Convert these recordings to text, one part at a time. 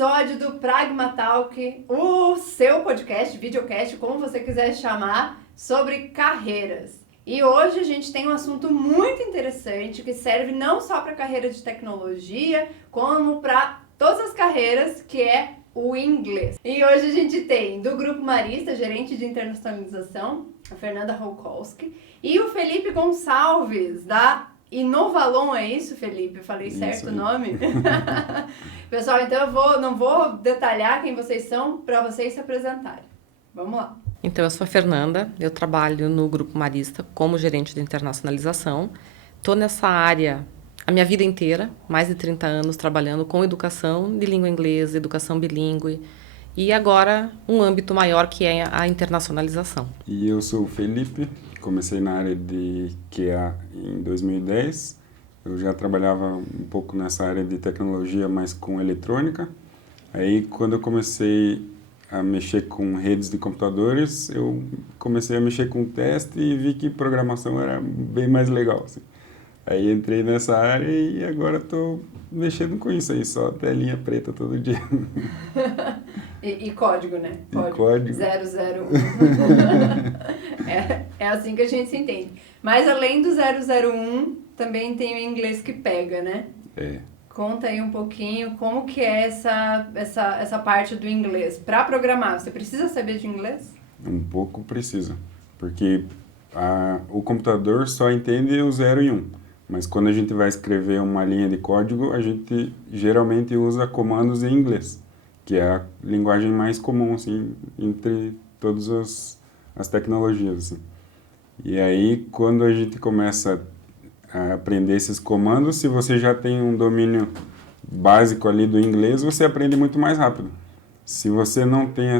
episódio do Pragma Talk, o seu podcast, videocast, como você quiser chamar, sobre carreiras. E hoje a gente tem um assunto muito interessante que serve não só para a carreira de tecnologia, como para todas as carreiras, que é o inglês. E hoje a gente tem do Grupo Marista, gerente de internacionalização, a Fernanda Rolkowski, e o Felipe Gonçalves, da Inovalon, é isso, Felipe? Eu falei certo o nome? Pessoal, então eu não vou detalhar quem vocês são para vocês se apresentarem. Vamos lá. Então, eu sou a Fernanda, eu trabalho no Grupo Marista como gerente de internacionalização. Estou nessa área a minha vida inteira, mais de 30 anos trabalhando com educação de língua inglesa, educação bilíngue e agora um âmbito maior que é a internacionalização. E eu sou o Felipe, comecei na área de QA em 2010. Eu já trabalhava um pouco nessa área de tecnologia, mas com eletrônica. Aí, quando eu comecei a mexer com redes de computadores, eu comecei a mexer com teste e vi que programação era bem mais legal, assim. Aí entrei nessa área e agora estou mexendo com isso aí, só telinha preta todo dia. E código, né? Código. 001. É assim que a gente se entende. Mas além do 001, também tem o inglês que pega, né? É. Conta aí um pouquinho como que é essa parte do inglês. Para programar, você precisa saber de inglês? Um pouco precisa, porque o computador só entende o 0 e 1. Mas quando a gente vai escrever uma linha de código, a gente geralmente usa comandos em inglês, que é a linguagem mais comum, assim, entre todas as tecnologias, assim. E aí, quando a gente começa a aprender esses comandos, se você já tem um domínio básico ali do inglês, você aprende muito mais rápido. Se você não tem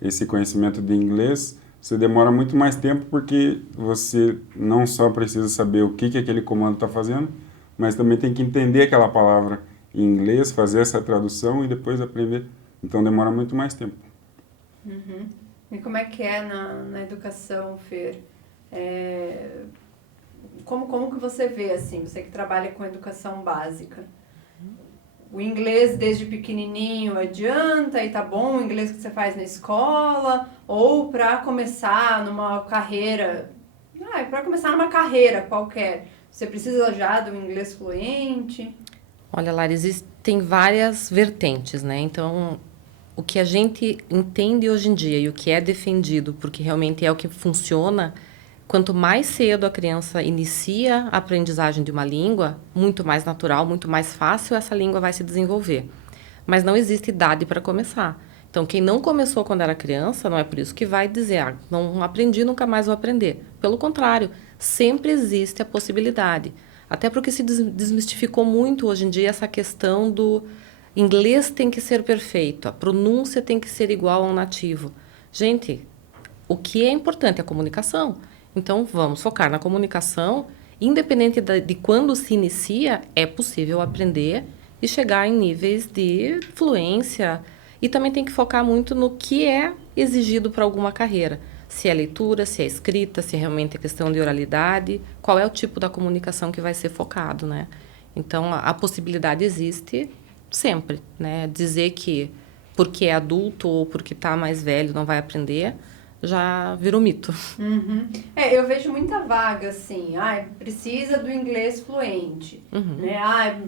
esse conhecimento de inglês, você demora muito mais tempo porque você não só precisa saber o que aquele comando está fazendo, mas também tem que entender aquela palavra em inglês, fazer essa tradução e depois aprender. Então demora muito mais tempo. Uhum. E como é que é na educação, Fer? Como que você vê, assim, você que trabalha com educação básica? O inglês desde pequenininho adianta e tá bom, o inglês que você faz na escola, ou para começar numa carreira, para começar numa carreira qualquer, você precisa já do inglês fluente? Olha, Lara, existem várias vertentes, né? Então, o que a gente entende hoje em dia e o que é defendido, porque realmente é o que funciona, quanto mais cedo a criança inicia a aprendizagem de uma língua, muito mais natural, muito mais fácil essa língua vai se desenvolver. Mas não existe idade para começar. Então, quem não começou quando era criança, não é por isso que vai dizer, não aprendi, nunca mais vou aprender. Pelo contrário, sempre existe a possibilidade. Até porque se desmistificou muito hoje em dia essa questão do inglês tem que ser perfeito, a pronúncia tem que ser igual ao nativo. Gente, o que é importante é a comunicação. Então, vamos focar na comunicação. Independente de quando se inicia, é possível aprender e chegar em níveis de fluência. E também tem que focar muito no que é exigido para alguma carreira. Se é leitura, se é escrita, se realmente é questão de oralidade, qual é o tipo da comunicação que vai ser focado, né? Então, a possibilidade existe sempre, né? Dizer que porque é adulto ou porque está mais velho não vai aprender, já virou mito. Uhum. Eu vejo muita vaga, assim, precisa do inglês fluente, né?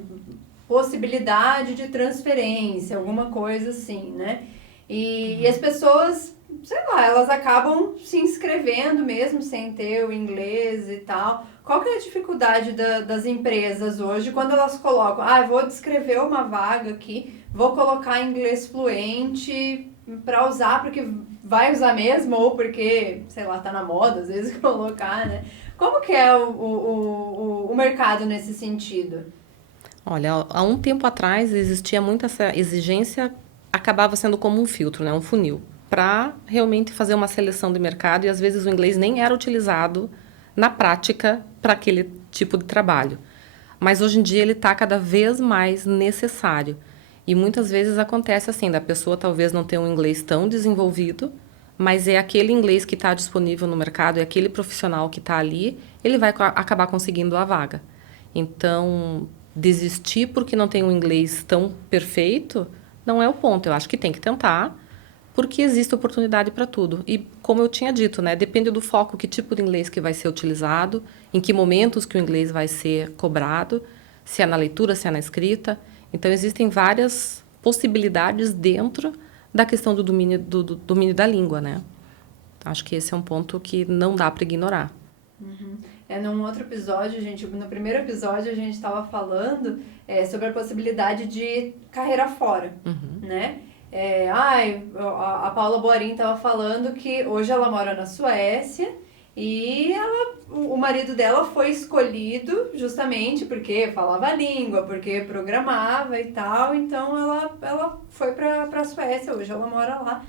Possibilidade de transferência, alguma coisa assim, né? E as pessoas, sei lá, elas acabam se inscrevendo mesmo sem ter o inglês e tal. Qual que é a dificuldade das empresas hoje quando elas colocam, vou descrever uma vaga aqui, vou colocar inglês fluente para usar, porque vai usar mesmo, ou porque, sei lá, tá na moda, às vezes, colocar, né? Como que é o mercado nesse sentido? Olha, há um tempo atrás existia muita essa exigência, acabava sendo como um filtro, né? Um funil, para realmente fazer uma seleção de mercado e às vezes o inglês nem era utilizado na prática para aquele tipo de trabalho. Mas hoje em dia ele está cada vez mais necessário. E muitas vezes acontece assim, da pessoa talvez não ter um inglês tão desenvolvido, mas é aquele inglês que está disponível no mercado, é aquele profissional que está ali, ele vai acabar conseguindo a vaga. Então, desistir porque não tem um inglês tão perfeito não é o ponto. Eu acho que tem que tentar, porque existe oportunidade para tudo. E como eu tinha dito, né, depende do foco, que tipo de inglês que vai ser utilizado, em que momentos que o inglês vai ser cobrado, se é na leitura, se é na escrita. Então, existem várias possibilidades dentro da questão do domínio da língua, né? Acho que esse é um ponto que não dá para ignorar. Uhum. Num outro episódio, no primeiro episódio, a gente estava falando sobre a possibilidade de carreira fora, né? A Paula Boarin estava falando que hoje ela mora na Suécia e o marido dela foi escolhido justamente porque falava a língua, porque programava e tal, então ela foi para a Suécia, hoje ela mora lá.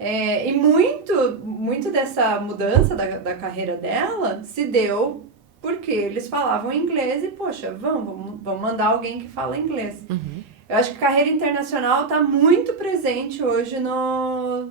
E muito dessa mudança da carreira dela se deu porque eles falavam inglês e, poxa, vamos mandar alguém que fala inglês. Uhum. Eu acho que carreira internacional está muito presente hoje no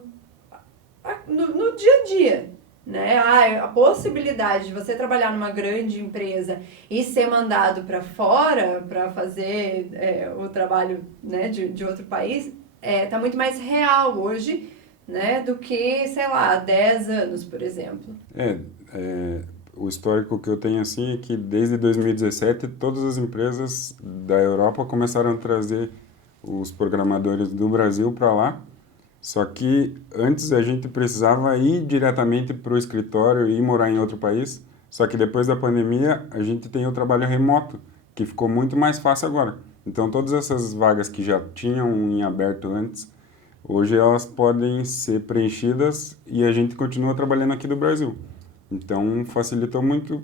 dia a dia, né? A possibilidade de você trabalhar numa grande empresa e ser mandado para fora para fazer o trabalho, né, de outro país está muito mais real hoje, né, do que, sei lá, 10 anos, por exemplo. O histórico que eu tenho assim é que desde 2017 todas as empresas da Europa começaram a trazer os programadores do Brasil para lá. Só que antes a gente precisava ir diretamente para o escritório e morar em outro país. Só que depois da pandemia a gente tem o trabalho remoto, que ficou muito mais fácil agora. Então todas essas vagas que já tinham em aberto antes, hoje elas podem ser preenchidas e a gente continua trabalhando aqui do Brasil. Então facilitou muito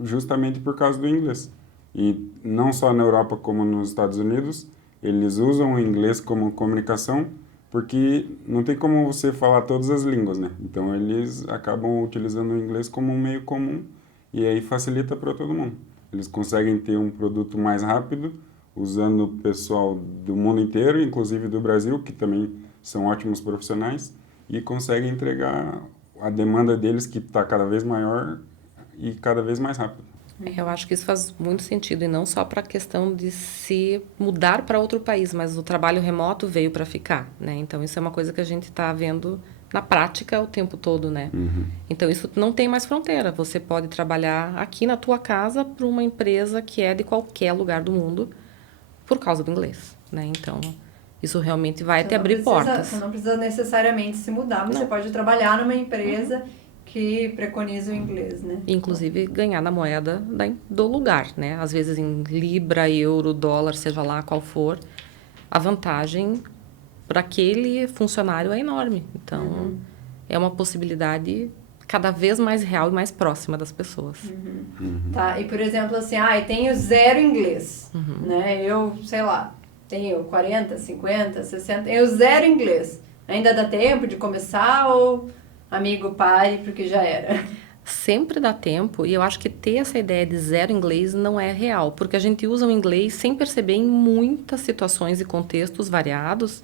justamente por causa do inglês. E não só na Europa como nos Estados Unidos, eles usam o inglês como comunicação, porque não tem como você falar todas as línguas, né? Então eles acabam utilizando o inglês como um meio comum e aí facilita para todo mundo. Eles conseguem ter um produto mais rápido, usando o pessoal do mundo inteiro, inclusive do Brasil, que também são ótimos profissionais, e conseguem entregar a demanda deles, que está cada vez maior e cada vez mais rápido. Eu acho que isso faz muito sentido, e não só para a questão de se mudar para outro país, mas o trabalho remoto veio para ficar, né? Então, isso é uma coisa que a gente está vendo na prática o tempo todo, né? Uhum. Então, isso não tem mais fronteira. Você pode trabalhar aqui na tua casa para uma empresa que é de qualquer lugar do mundo por causa do inglês, né? Então, isso realmente vai te abrir portas. Você não precisa necessariamente se mudar, mas você pode trabalhar numa empresa que preconiza o inglês, né? Inclusive, ganhar na moeda do lugar, né? Às vezes em libra, euro, dólar, seja lá qual for. A vantagem para aquele funcionário é enorme. Então, é uma possibilidade cada vez mais real e mais próxima das pessoas. Tá, e por exemplo, assim, eu tenho 0 inglês, né? Eu, sei lá, tenho 40, 50, 60, tenho 0 inglês. Ainda dá tempo de começar ou amigo, pare, porque já era? Sempre dá tempo, e eu acho que ter essa ideia de 0 inglês não é real, porque a gente usa o inglês sem perceber em muitas situações e contextos variados,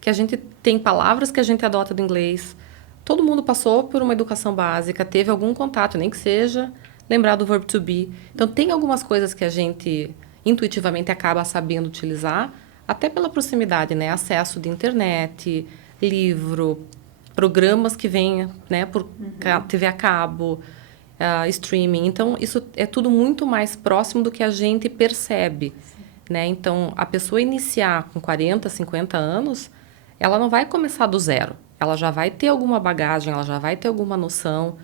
que a gente tem palavras que a gente adota do inglês. Todo mundo passou por uma educação básica, teve algum contato, nem que seja lembrar do verbo to be. Então, tem algumas coisas que a gente intuitivamente acaba sabendo utilizar, até pela proximidade, né? Acesso de internet, livro, programas que vêm, né, por TV a cabo, streaming. Então, isso é tudo muito mais próximo do que a gente percebe, né? Então, a pessoa iniciar com 40, 50 anos, ela não vai começar do zero. Ela já vai ter alguma bagagem, ela já vai ter alguma noção,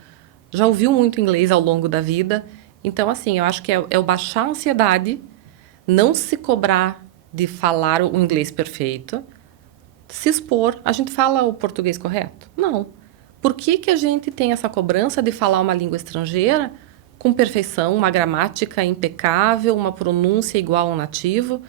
já ouviu muito inglês ao longo da vida. Então, assim, eu acho que é o baixar a ansiedade, não se cobrar de falar o inglês perfeito, se expor. A gente fala o português correto? Não. Por que a gente tem essa cobrança de falar uma língua estrangeira com perfeição, uma gramática impecável, uma pronúncia igual ao nativo?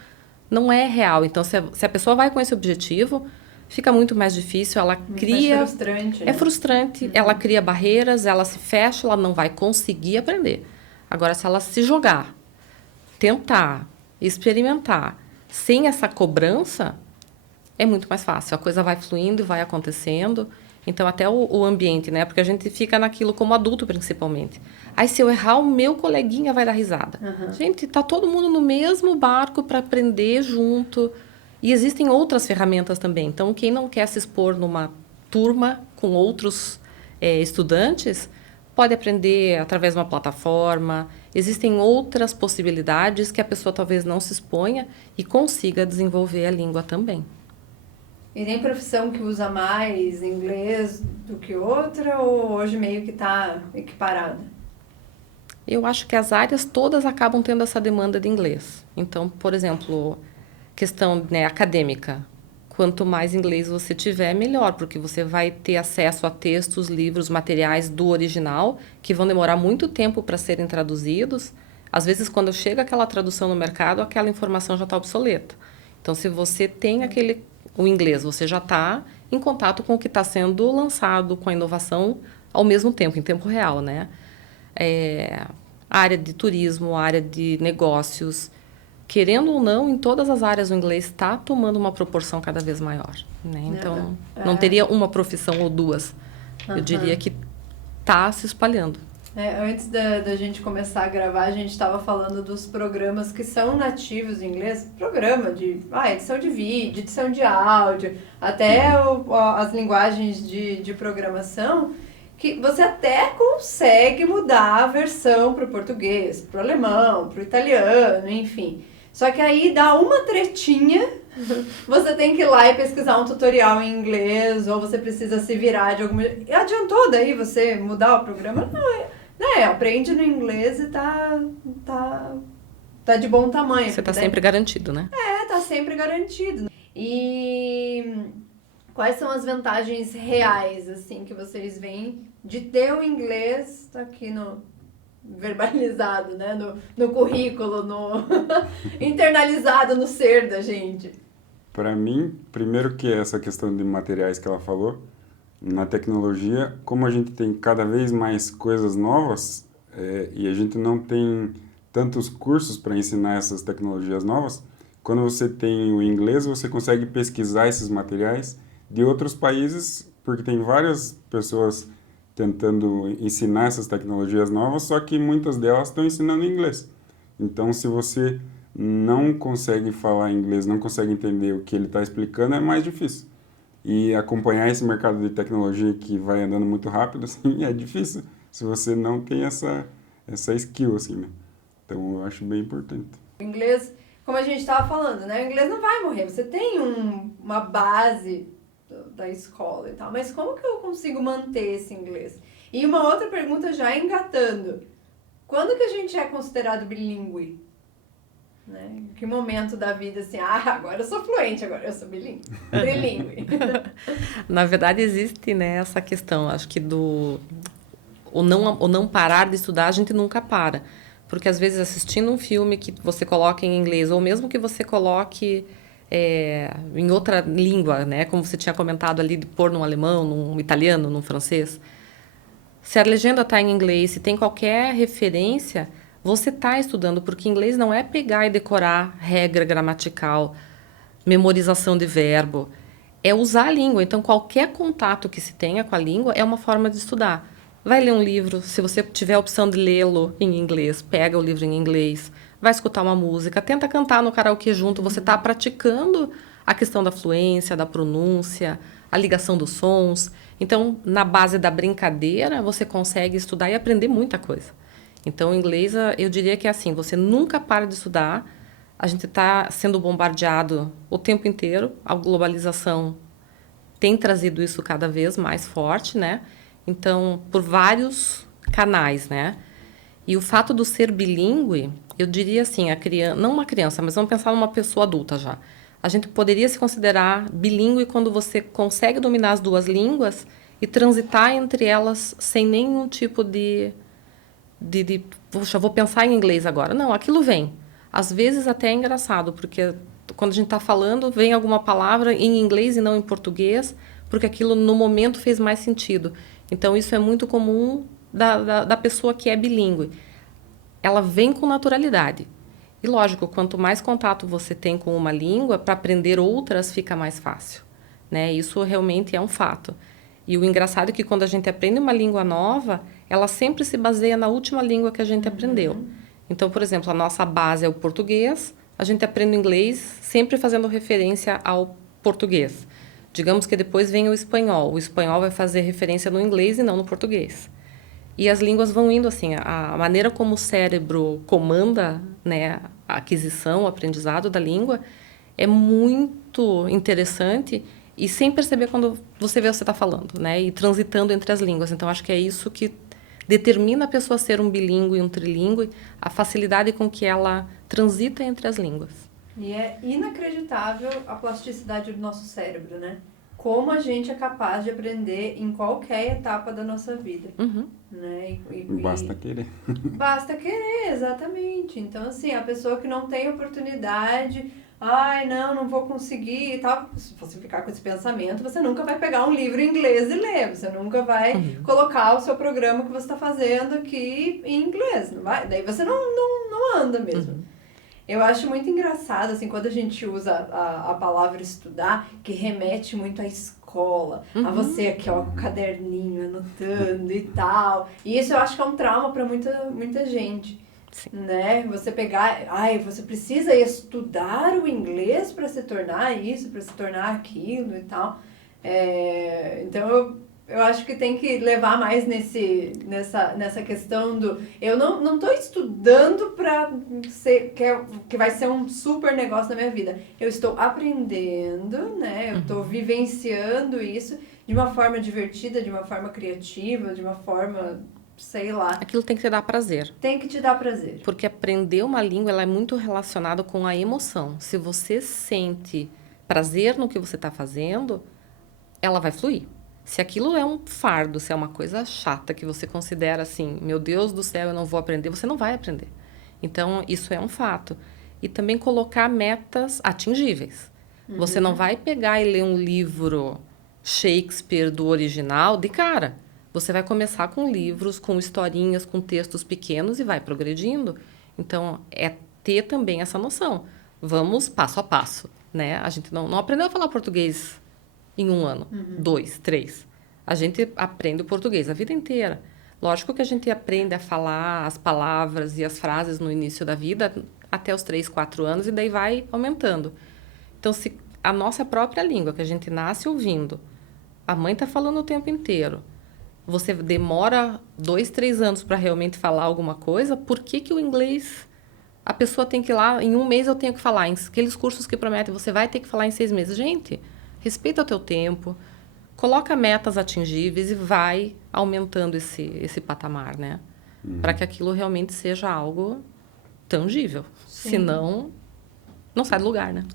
Não é real. Então, se a pessoa vai com esse objetivo, fica muito mais difícil, ela cria... É frustrante. É frustrante, ela cria barreiras, ela se fecha, ela não vai conseguir aprender. Agora, se ela se jogar, tentar, experimentar, sem essa cobrança, é muito mais fácil. A coisa vai fluindo e vai acontecendo. Então, até o ambiente, né? Porque a gente fica naquilo como adulto, principalmente. Aí, se eu errar, o meu coleguinha vai dar risada. Gente, tá todo mundo no mesmo barco para aprender junto. E existem outras ferramentas também. Então, quem não quer se expor numa turma com outros estudantes, pode aprender através de uma plataforma. Existem outras possibilidades que a pessoa talvez não se exponha e consiga desenvolver a língua também. E tem profissão que usa mais inglês do que outra, ou hoje meio que está equiparada? Eu acho que as áreas todas acabam tendo essa demanda de inglês. Então, por exemplo, questão, né, acadêmica. Quanto mais inglês você tiver, melhor, porque você vai ter acesso a textos, livros, materiais do original, que vão demorar muito tempo para serem traduzidos. Às vezes, quando chega aquela tradução no mercado, aquela informação já está obsoleta. Então, se você tem o inglês, você já está em contato com o que está sendo lançado, com a inovação ao mesmo tempo, em tempo real, né? A área de turismo, a área de negócios, querendo ou não, em todas as áreas o inglês está tomando uma proporção cada vez maior, né? Então, não teria uma profissão ou duas. Eu diria que está se espalhando. Antes da gente começar a gravar, a gente estava falando dos programas que são nativos em inglês. Programa de edição de vídeo, edição de áudio, até as linguagens de programação, que você até consegue mudar a versão para o português, para o alemão, para o italiano, enfim. Só que aí dá uma tretinha, você tem que ir lá e pesquisar um tutorial em inglês, ou você precisa se virar de alguma... E adiantou daí você mudar o programa? Não, aprende no inglês e tá de bom tamanho. Você tá sempre garantido, né? Tá sempre garantido. E quais são as vantagens reais, assim, que vocês veem de ter o inglês aqui verbalizado, né? No currículo, internalizado no ser da gente? Para mim, primeiro que essa questão de materiais que ela falou, na tecnologia, como a gente tem cada vez mais coisas novas e a gente não tem tantos cursos para ensinar essas tecnologias novas, quando você tem o inglês, você consegue pesquisar esses materiais de outros países, porque tem várias pessoas tentando ensinar essas tecnologias novas, só que muitas delas estão ensinando inglês. Então, se você não consegue falar inglês, não consegue entender o que ele está explicando, é mais difícil. E acompanhar esse mercado de tecnologia que vai andando muito rápido, assim, é difícil se você não tem essa skill, assim, né? Então, eu acho bem importante. O inglês, como a gente estava falando, né? O inglês não vai morrer. Você tem uma base da escola e tal, mas como que eu consigo manter esse inglês? E uma outra pergunta já engatando. Quando que a gente é considerado bilíngue? Né? Em que momento da vida, assim, agora eu sou fluente, agora eu sou bilíngue. Na verdade, existe, né, essa questão, acho que o não parar de estudar, a gente nunca para. Porque, às vezes, assistindo um filme que você coloca em inglês, ou mesmo que você coloque em outra língua, né, como você tinha comentado ali, de pôr num alemão, num italiano, num francês, se a legenda está em inglês, se tem qualquer referência, você está estudando, porque inglês não é pegar e decorar regra gramatical, memorização de verbo, é usar a língua. Então, qualquer contato que se tenha com a língua é uma forma de estudar. Vai ler um livro, se você tiver a opção de lê-lo em inglês, pega o livro em inglês, vai escutar uma música, tenta cantar no karaokê junto, você está praticando a questão da fluência, da pronúncia, a ligação dos sons. Então, na base da brincadeira, você consegue estudar e aprender muita coisa. Então, o inglês, eu diria que é assim, você nunca para de estudar, a gente está sendo bombardeado o tempo inteiro, a globalização tem trazido isso cada vez mais forte, né? Então, por vários canais, né? E o fato de ser bilíngue, eu diria assim, não uma criança, mas vamos pensar numa pessoa adulta já. A gente poderia se considerar bilíngue quando você consegue dominar as duas línguas e transitar entre elas sem nenhum tipo de puxa, vou pensar em inglês agora. Não, aquilo vem. Às vezes até é engraçado, porque quando a gente está falando, vem alguma palavra em inglês e não em português, porque aquilo no momento fez mais sentido. Então, isso é muito comum da pessoa que é bilíngue. Ela vem com naturalidade. E, lógico, quanto mais contato você tem com uma língua, para aprender outras fica mais fácil, né? Isso realmente é um fato. E o engraçado é que quando a gente aprende uma língua nova, ela sempre se baseia na última língua que a gente aprendeu. Então, por exemplo, a nossa base é o português, a gente aprende inglês sempre fazendo referência ao português. Digamos que depois vem o espanhol vai fazer referência no inglês e não no português. E as línguas vão indo assim, a maneira como o cérebro comanda, né, a aquisição, o aprendizado da língua é muito interessante e sem perceber quando você vê o que você está falando, né, e transitando entre as línguas. Então, acho que é isso que determina a pessoa ser um bilíngue e um trilíngue, a facilidade com que ela transita entre as línguas. E é inacreditável a plasticidade do nosso cérebro, né? Como a gente é capaz de aprender em qualquer etapa da nossa vida. Né? Basta querer. Basta querer, exatamente. Então, assim, a pessoa que não tem oportunidade, ai, não vou conseguir e tal. Se você ficar com esse pensamento, você nunca vai pegar um livro em inglês e ler. Você nunca vai colocar o seu programa que você está fazendo aqui em inglês. Não vai? Daí você não anda mesmo. Eu acho muito engraçado, assim, quando a gente usa a palavra estudar, que remete muito à escola, a você aqui, ó, com o caderninho, anotando e tal. E isso eu acho que é um trauma para muita gente. Sim. Né? Você pegar, você precisa estudar o inglês para se tornar isso, para se tornar aquilo e tal. Então, eu acho que tem que levar mais nessa questão do... Eu não estou estudando para ser... Que vai ser um super negócio na minha vida. Eu estou aprendendo, né? Eu estou vivenciando isso de uma forma divertida, de uma forma criativa, de uma forma... sei lá. Aquilo tem que te dar prazer. Tem que te dar prazer. Porque aprender uma língua ela é muito relacionada com a emoção. Se você sente prazer no que você está fazendo, ela vai fluir. Se aquilo é um fardo, se é uma coisa chata que você considera assim, meu Deus do céu, eu não vou aprender, você não vai aprender. Então, isso é um fato. E também colocar metas atingíveis. Você não vai pegar e ler um livro Shakespeare do original de cara. Você vai começar com livros, com historinhas, com textos pequenos e vai progredindo. Então, é ter também essa noção. Vamos passo a passo, né? A gente não aprendeu a falar português em 1 ano, 2, 3. A gente aprende o português a vida inteira. Lógico que a gente aprende a falar as palavras e as frases no início da vida até os 3, 4 anos e daí vai aumentando. Então, se a nossa própria língua, que a gente nasce ouvindo, a mãe está falando o tempo inteiro, você demora 2, 3 anos para realmente falar alguma coisa, por que o inglês, a pessoa tem que ir lá, em 1 mês eu tenho que falar, em aqueles cursos que prometem, você vai ter que falar em 6 meses. Gente, respeita o teu tempo, coloca metas atingíveis e vai aumentando esse patamar, né? Para que aquilo realmente seja algo tangível. Sim. Senão, não sai do lugar, né?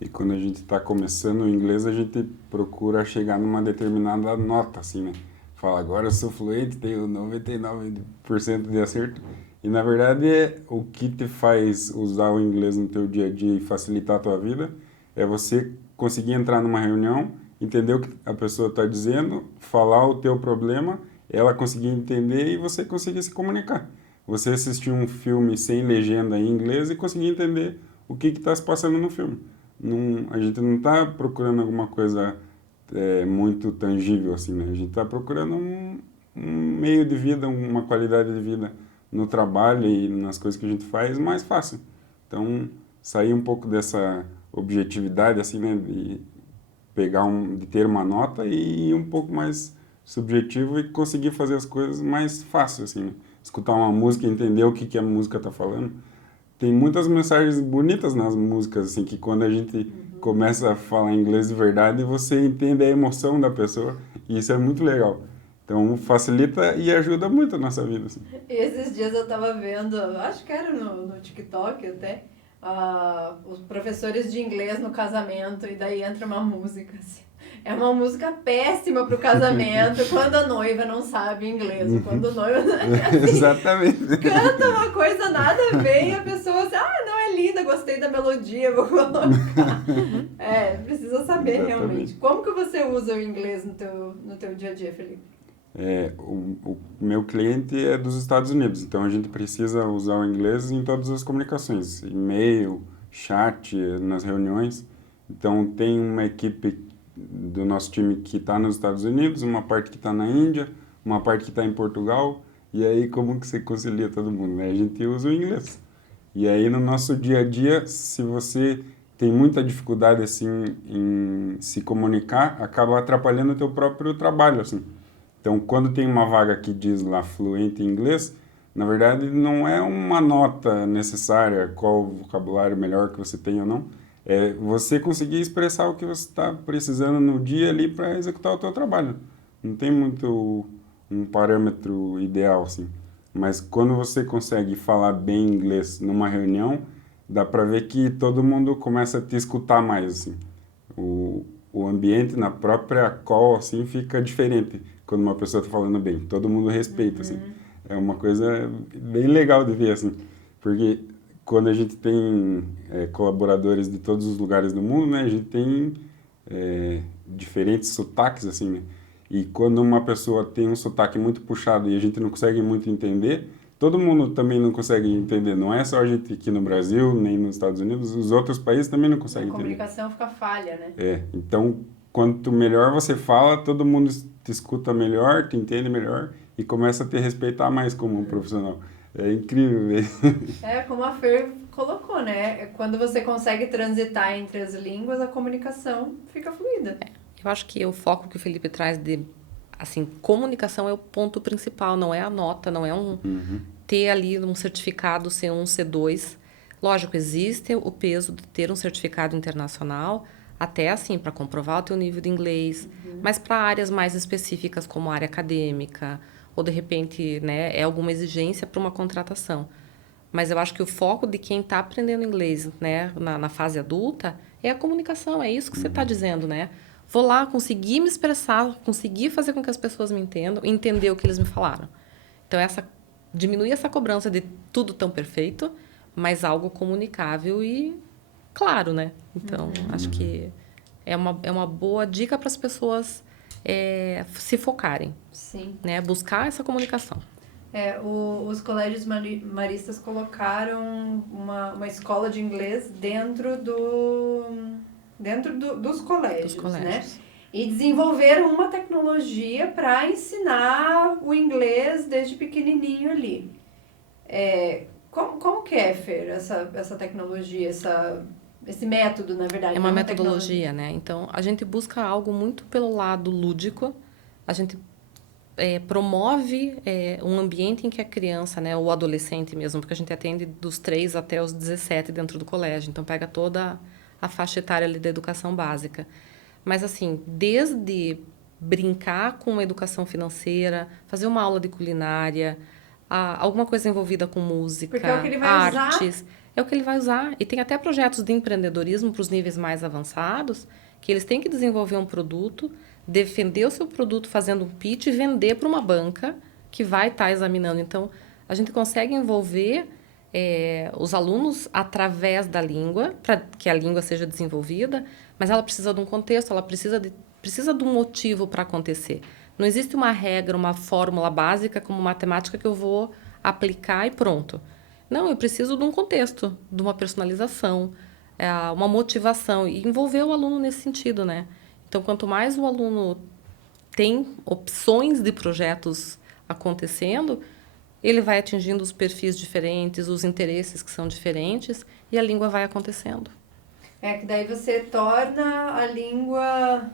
E quando a gente está começando o inglês, a gente procura chegar numa determinada nota, assim, né? Fala, agora eu sou fluente, tenho 99% de acerto. E, na verdade, o que te faz usar o inglês no teu dia a dia e facilitar a tua vida é você conseguir entrar numa reunião, entender o que a pessoa está dizendo, falar o teu problema, ela conseguir entender e você conseguir se comunicar. Você assistir um filme sem legenda em inglês e conseguir entender o que está se passando no filme. A gente não está procurando alguma coisa muito tangível, assim, né? A gente está procurando um meio de vida, uma qualidade de vida no trabalho e nas coisas que a gente faz mais fácil. Então, sair um pouco dessa objetividade, assim, né? De de ter uma nota e ir um pouco mais subjetivo e conseguir fazer as coisas mais fácil, assim, né? Escutar uma música e entender o que a música está falando. Tem muitas mensagens bonitas nas músicas, assim, que quando a gente começa a falar inglês de verdade, você entende a emoção da pessoa e isso é muito legal. Então, facilita e ajuda muito a nossa vida, assim. Esses dias eu tava vendo, acho que era no TikTok até, os professores de inglês no casamento e daí entra uma música, assim. É uma música péssima pro casamento, quando a noiva não sabe inglês, quando o noivo... Assim, exatamente. Canta uma coisa nada a ver e a pessoa assim, não, é linda, gostei da melodia, vou colocar. Precisa saber exatamente. Realmente. Como que você usa o inglês no teu dia a dia, Felipe? O meu cliente é dos Estados Unidos, então a gente precisa usar o inglês em todas as comunicações, e-mail, chat, nas reuniões. Então tem uma equipe do nosso time que está nos Estados Unidos, uma parte que está na Índia, uma parte que está em Portugal, e aí como que você concilia todo mundo, né? A gente usa o inglês. E aí, no nosso dia a dia, se você tem muita dificuldade, assim, em se comunicar, acaba atrapalhando o teu próprio trabalho, assim. Então, quando tem uma vaga que diz lá fluente em inglês, na verdade, não é uma nota necessária, qual vocabulário melhor que você tem ou não. É você conseguir expressar o que você está precisando no dia ali para executar o teu trabalho. Não tem muito um parâmetro ideal, assim. Mas quando você consegue falar bem inglês numa reunião, dá para ver que todo mundo começa a te escutar mais, assim. O ambiente na própria call, assim, fica diferente quando uma pessoa está falando bem. Todo mundo respeita, assim. É uma coisa bem legal de ver, assim. Porque quando a gente tem colaboradores de todos os lugares do mundo, né? A gente tem diferentes sotaques, assim, né? E quando uma pessoa tem um sotaque muito puxado e a gente não consegue muito entender, todo mundo também não consegue entender. Não é só a gente aqui no Brasil, nem nos Estados Unidos, os outros países também não conseguem A entender. comunicação fica falha, né? Então, quanto melhor você fala, todo mundo te escuta melhor, te entende melhor e começa a te respeitar mais como um profissional. É incrível ver. Como a Fer colocou, né? Quando você consegue transitar entre as línguas, a comunicação fica fluida. Eu acho que o foco que o Felipe traz de, assim, comunicação é o ponto principal, não é a nota, não é ter ali um certificado C1, C2. Lógico, existe o peso de ter um certificado internacional, até assim, para comprovar o teu nível de inglês, mas para áreas mais específicas, como área acadêmica, ou de repente, né, é alguma exigência para uma contratação. Mas eu acho que o foco de quem está aprendendo inglês, né, na fase adulta, é a comunicação, é isso que você está dizendo, né? Vou lá, conseguir me expressar, conseguir fazer com que as pessoas me entendam, entender o que eles me falaram. Então, diminuir essa cobrança de tudo tão perfeito, mas algo comunicável e claro, né? Então, acho que é uma boa dica para as pessoas se focarem. Sim. Né? Buscar essa comunicação. Os colégios maristas colocaram uma escola de inglês dentro dos colégios, né? E desenvolveram uma tecnologia para ensinar o inglês desde pequenininho ali. Como que é, Fer, essa tecnologia, esse método, na verdade? É uma metodologia, né? Então, a gente busca algo muito pelo lado lúdico. A gente promove um ambiente em que a criança, né, ou adolescente mesmo, porque a gente atende dos 3 até os 17 dentro do colégio, então pega toda a faixa etária ali da educação básica. Mas assim, desde brincar com a educação financeira, fazer uma aula de culinária, alguma coisa envolvida com música, porque é o que ele vai artes, usar. é o que ele vai usar. E tem até projetos de empreendedorismo para os níveis mais avançados, que eles têm que desenvolver um produto, defender o seu produto fazendo um pitch e vender para uma banca que vai estar examinando. Então, a gente consegue envolver os alunos através da língua, para que a língua seja desenvolvida, mas ela precisa de um contexto, ela precisa de um motivo para acontecer. Não existe uma regra, uma fórmula básica como matemática que eu vou aplicar e pronto. Não, eu preciso de um contexto, de uma personalização, uma motivação e envolver o aluno nesse sentido, né? Então, quanto mais o aluno tem opções de projetos acontecendo, ele vai atingindo os perfis diferentes, os interesses que são diferentes e a língua vai acontecendo. Que daí você torna a língua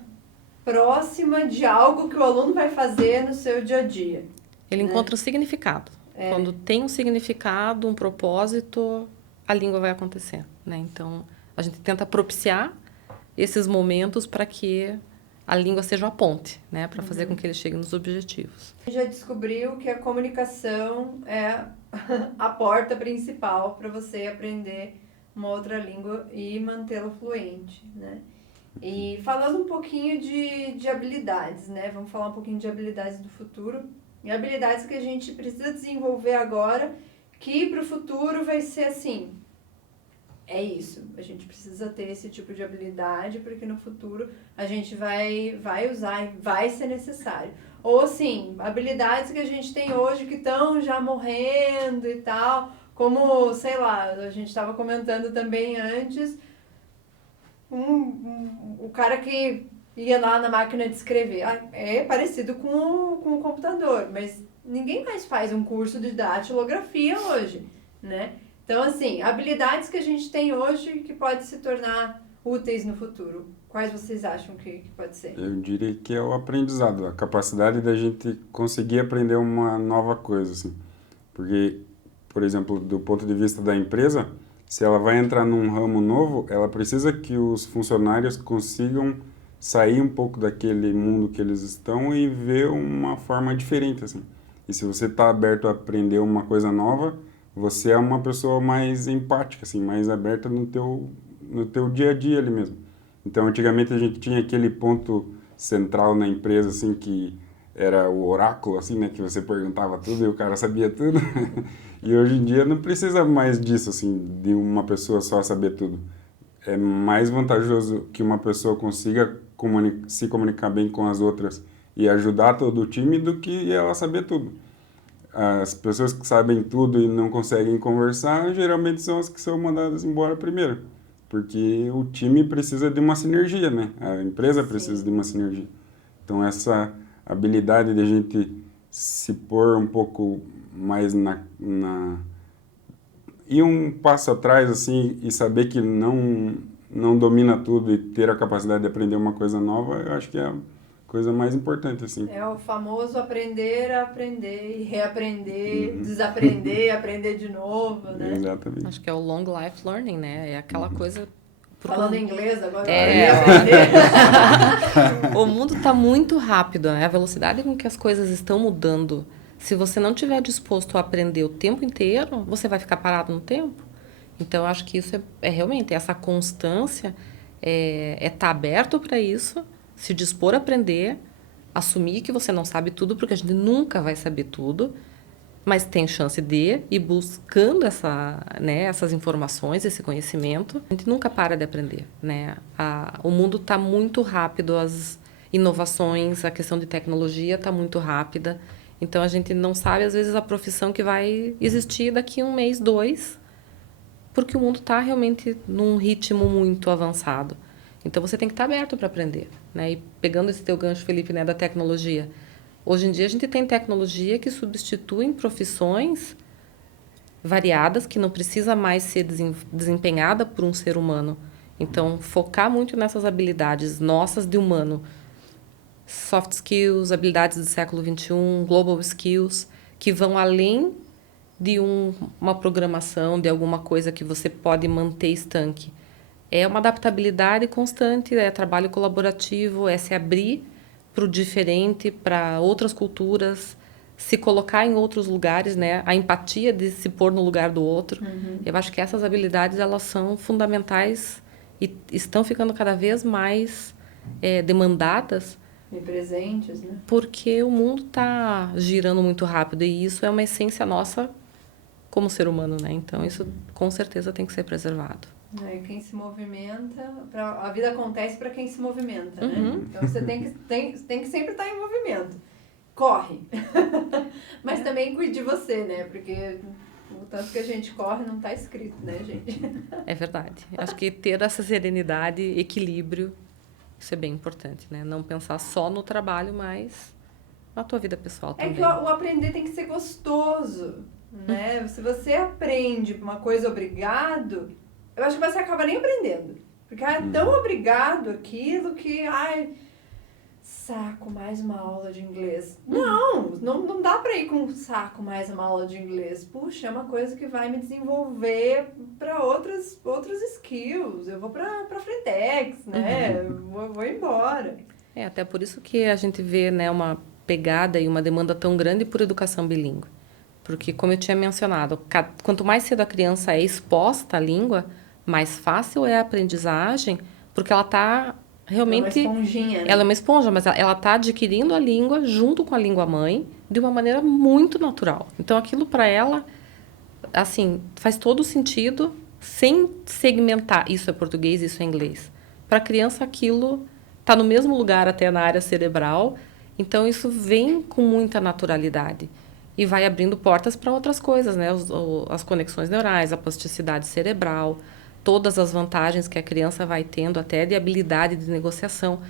próxima de algo que o aluno vai fazer no seu dia a dia. Ele encontra um significado. Quando tem um significado, um propósito, a língua vai acontecer, né? Então, a gente tenta propiciar esses momentos para que a língua seja a ponte, né? Para fazer com que ele chegue nos objetivos. Já descobriu que a comunicação é a porta principal para você aprender uma outra língua e mantê-la fluente, né? E falando um pouquinho de habilidades, né? Vamos falar um pouquinho de habilidades do futuro. E habilidades que a gente precisa desenvolver agora, que para o futuro vai ser assim... É isso, a gente precisa ter esse tipo de habilidade, porque no futuro a gente vai usar e vai ser necessário. Ou assim, habilidades que a gente tem hoje que estão já morrendo e tal, como, sei lá, a gente estava comentando também antes, o cara que ia lá na máquina de escrever, é parecido com o computador, mas ninguém mais faz um curso de datilografia hoje, né? Então, assim, habilidades que a gente tem hoje que pode se tornar úteis no futuro. Quais vocês acham que pode ser? Eu diria que é o aprendizado, a capacidade da gente conseguir aprender uma nova coisa, assim. Porque, por exemplo, do ponto de vista da empresa, se ela vai entrar num ramo novo, ela precisa que os funcionários consigam sair um pouco daquele mundo que eles estão e ver uma forma diferente, assim. E se você está aberto a aprender uma coisa nova, você é uma pessoa mais empática, assim, mais aberta no teu dia a dia ali mesmo. Então, antigamente a gente tinha aquele ponto central na empresa, assim, que era o oráculo, assim, né, que você perguntava tudo e o cara sabia tudo. E hoje em dia não precisa mais disso, assim, de uma pessoa só saber tudo. É mais vantajoso que uma pessoa consiga se comunicar bem com as outras e ajudar todo o time do que ela saber tudo. As pessoas que sabem tudo e não conseguem conversar, geralmente são as que são mandadas embora primeiro, porque o time precisa de uma sinergia, né? A empresa precisa de uma sinergia. Então, essa habilidade de a gente se pôr um pouco mais ir um passo atrás, assim, e saber que não domina tudo e ter a capacidade de aprender uma coisa nova, eu acho que é a coisa mais importante, assim. É o famoso aprender a aprender e reaprender, desaprender, aprender de novo, né? Exatamente. Acho que é o long life learning, né? É aquela coisa... Falando em inglês agora, É, aprender. o mundo está muito rápido, né? A velocidade com que as coisas estão mudando. Se você não estiver disposto a aprender o tempo inteiro, você vai ficar parado no tempo. Então, eu acho que isso é realmente essa constância, estar aberto para isso, se dispor a aprender, assumir que você não sabe tudo, porque a gente nunca vai saber tudo, mas tem chance de ir buscando essas informações, esse conhecimento. A gente nunca para de aprender, né? O mundo está muito rápido, as inovações, a questão de tecnologia está muito rápida. Então, a gente não sabe, às vezes, a profissão que vai existir daqui 1 mês, 2, porque o mundo está realmente num ritmo muito avançado. Então, você tem que estar aberto para aprender, né? E pegando esse teu gancho, Felipe, né, da tecnologia. Hoje em dia, a gente tem tecnologia que substitui profissões variadas, que não precisa mais ser desempenhada por um ser humano. Então, focar muito nessas habilidades nossas de humano, soft skills, habilidades do século XXI, global skills, que vão além de uma programação, de alguma coisa que você pode manter estanque. É uma adaptabilidade constante, é trabalho colaborativo, é se abrir para o diferente, para outras culturas, se colocar em outros lugares, né? A empatia de se pôr no lugar do outro. Eu acho que essas habilidades, elas são fundamentais e estão ficando cada vez mais demandadas. E presentes, né? Porque o mundo está girando muito rápido e isso é uma essência nossa como ser humano, né? Então, isso com certeza tem que ser preservado. Quem se movimenta, a vida acontece para quem se movimenta, né? Então você tem que sempre estar em movimento. Corre. Mas também cuide de você, né? Porque o tanto que a gente corre não está escrito, né, gente? É verdade. Acho que ter essa serenidade, equilíbrio, isso é bem importante, né? Não pensar só no trabalho, mas na tua vida pessoal também. É que o aprender tem que ser gostoso, né? Se você aprende uma coisa obrigado, eu acho que você acaba nem aprendendo. Porque é tão obrigado aquilo que... saco, mais uma aula de inglês. Não dá pra ir com saco, mais uma aula de inglês. Puxa, é uma coisa que vai me desenvolver para outros skills. Eu vou pra Frentex, né? Vou embora. Até por isso que a gente vê, né, uma pegada e uma demanda tão grande por educação bilíngue. Porque, como eu tinha mencionado, quanto mais cedo a criança é exposta à língua, mais fácil é a aprendizagem, porque ela está realmente... Ela é uma esponjinha, né? Ela é uma esponja, mas ela está adquirindo a língua junto com a língua mãe de uma maneira muito natural. Então, aquilo para ela, assim, faz todo sentido sem segmentar. Isso é português, isso é inglês. Para a criança, aquilo está no mesmo lugar até na área cerebral. Então, isso vem com muita naturalidade. E vai abrindo portas para outras coisas, né? As conexões neurais, a plasticidade cerebral, todas as vantagens que a criança vai tendo, até de habilidade de negociação.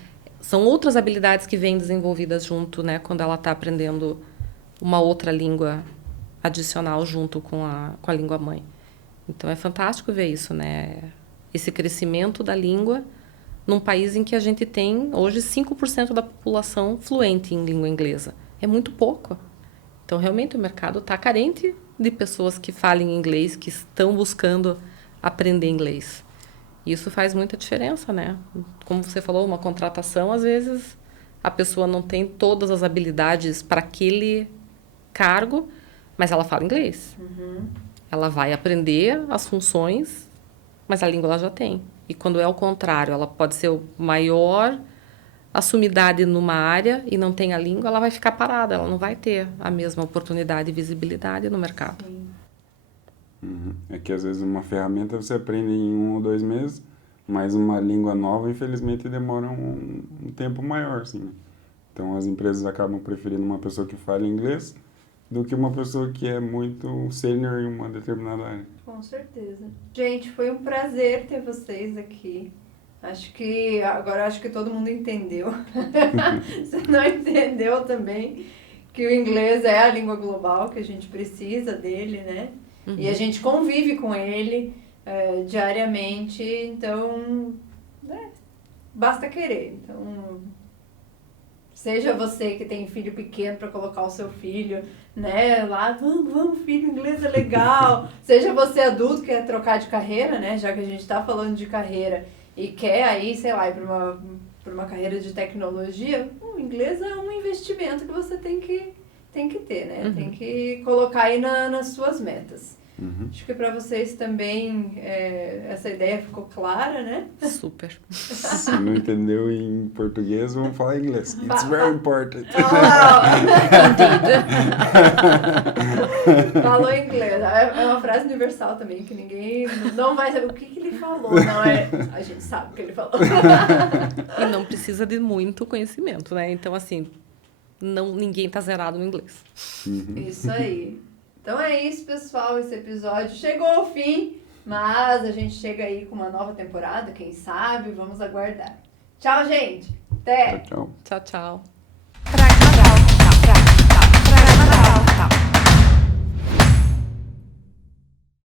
São outras habilidades que vêm desenvolvidas junto, né? Quando ela está aprendendo uma outra língua adicional junto com a língua mãe. Então é fantástico ver isso, né? Esse crescimento da língua num país em que a gente tem hoje 5% da população fluente em língua inglesa. É muito pouco. Então realmente o mercado está carente de pessoas que falem inglês, que estão buscando aprender inglês. Isso faz muita diferença, né? Como você falou, uma contratação, às vezes a pessoa não tem todas as habilidades para aquele cargo, mas ela fala inglês. Ela vai aprender as funções, mas a língua ela já tem. E quando é o contrário, ela pode ser o maior assumidade numa área e não tem a língua, ela vai ficar parada, ela não vai ter a mesma oportunidade e visibilidade no mercado. Sim. É que às vezes uma ferramenta você aprende em 1 ou 2 meses, mas uma língua nova, infelizmente, demora um tempo maior, assim. Então as empresas acabam preferindo uma pessoa que fala inglês do que uma pessoa que é muito sênior em uma determinada área. Com certeza. Gente, foi um prazer ter vocês aqui. Acho que todo mundo entendeu. Se não entendeu também, que o inglês é a língua global, que a gente precisa dele, né? E a gente convive com ele diariamente, então, né? Basta querer. Então, seja você que tem filho pequeno para colocar o seu filho, né, lá, vamos, filho, inglês é legal. Seja você adulto que quer trocar de carreira, né, já que a gente está falando de carreira e quer aí, sei lá, ir para uma carreira de tecnologia, o inglês é um investimento que você tem que ter, né, tem que colocar aí nas suas metas. Acho que para vocês também essa ideia ficou clara, né? Super. Se não entendeu em português, vamos falar em inglês. It's very important. Falou inglês. É uma frase universal também, que ninguém não vai saber o que ele falou. Não a gente sabe o que ele falou. E não precisa de muito conhecimento, né? Então, assim, ninguém tá zerado no inglês. Isso aí. Então é isso, pessoal. Esse episódio chegou ao fim, mas a gente chega aí com uma nova temporada, quem sabe? Vamos aguardar. Tchau, gente. Até. Tchau. Tchau, tchau. Fragmental.